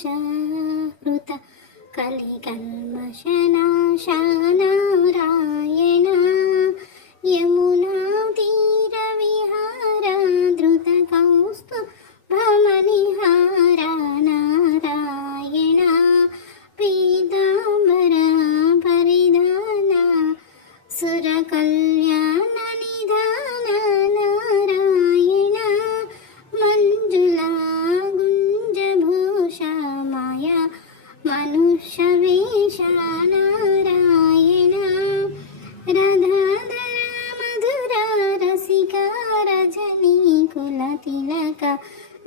సంకాశహృత కలికల్మషనాశ నారాయణ యమునా తీర విహార ధృత కౌస్తుభమణిహార నారాయణ పీతాంబర పరిధాన సురకల్యాణ నిధాన నారాయణ మంజులా గుంజభూష మాయా మనుష్యవేష నారాయణ రధాధర మధుర రసిక రజనీకుల తిలక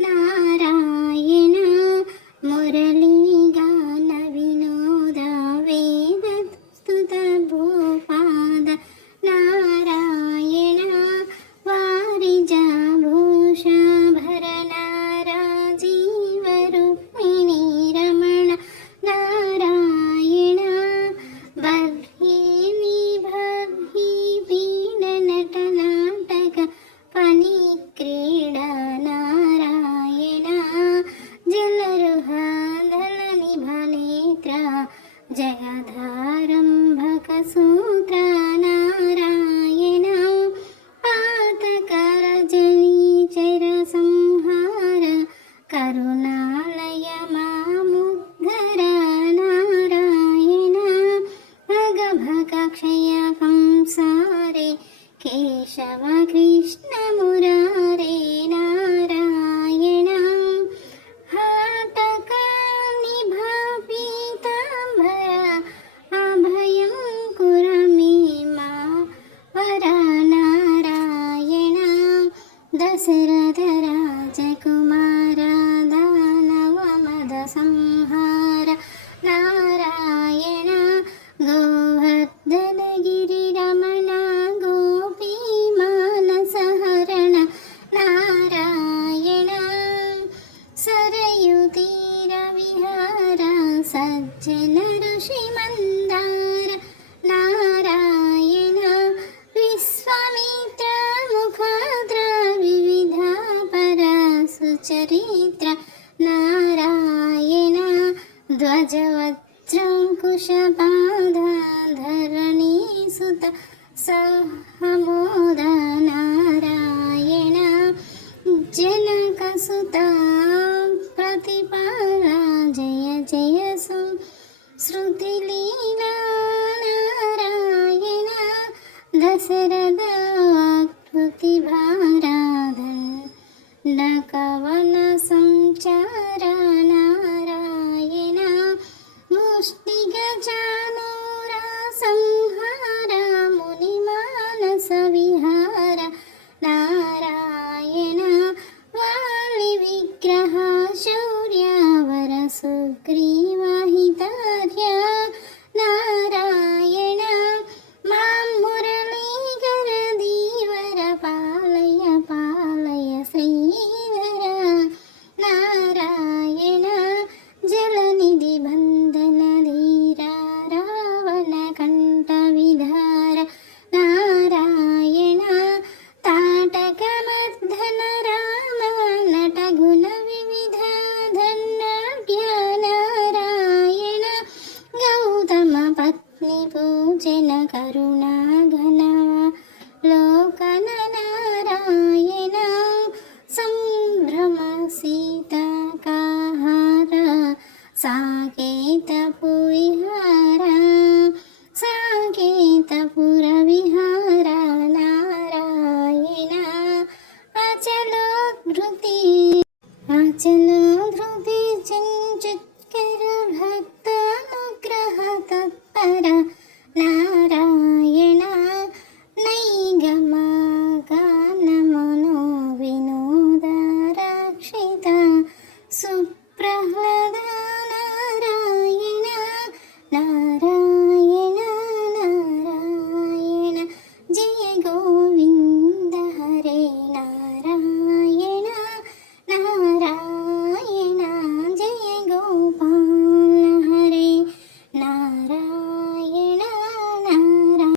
నారాయణ మురళీగాన వినోద వేద స్తుత భూపాద నారాయణ వారిజాభూష భరణ రాజీవ రుక్మిణీ రమణ నారాయణ బర్హి పీడ నట నాటక పని క్రీడ నారాయణ జలరుహ దళ నిభనేత్ర జగధారంభక సూత్ర నారాయణ పాతకర జలీచర సంహార కరుణాలయ మాముద్ధర నారాయణ భగభగ క్షయ కంసారే కేశవ కృష్ణ మురారే నారాయణ హాటక నిభా పీతాంబర అభయం కురమే మా వర నారాయణ దశరథ రాజకుమార దానవ మద సంహార నారాయణ గోవర్ధన గిరి రమణ గోపీ మానసహరణ నారాయణ సరయు తీర విహార సజ్జన ఋషి మందార నారాయణ విశ్వామిత్ర ముఖాద్ర వివిధ పర సుచరిత్ర నారాయణ ధ్వజవజ్రంకుశపాద ధరణీ సుత సహమోద నారాయణ జనకసుత ప్రతిపాల జయ జయ శృతిలీలా నారాయణ దశరథ కృతిభారాధన్ డకవన సంచార నారాయణ ముష్టిగజానూర సంహార ముని మానస విహార నారాయణ వాలి విగ్రహ శౌర్యవర సుగ్రీవహితార్య నారాయణ మాం మురళీధర ధీవర పాలయ పాలయ శ్రీధర నారాయణ జలనిధి బంధన ధీర రావణ కంఠ విధార నారాయణ తాటక మర్ధన రామ నట గుణ వివిధ ధన్నాఢ్య నారాయణ గౌతమ పత్ని పూజన కరుణ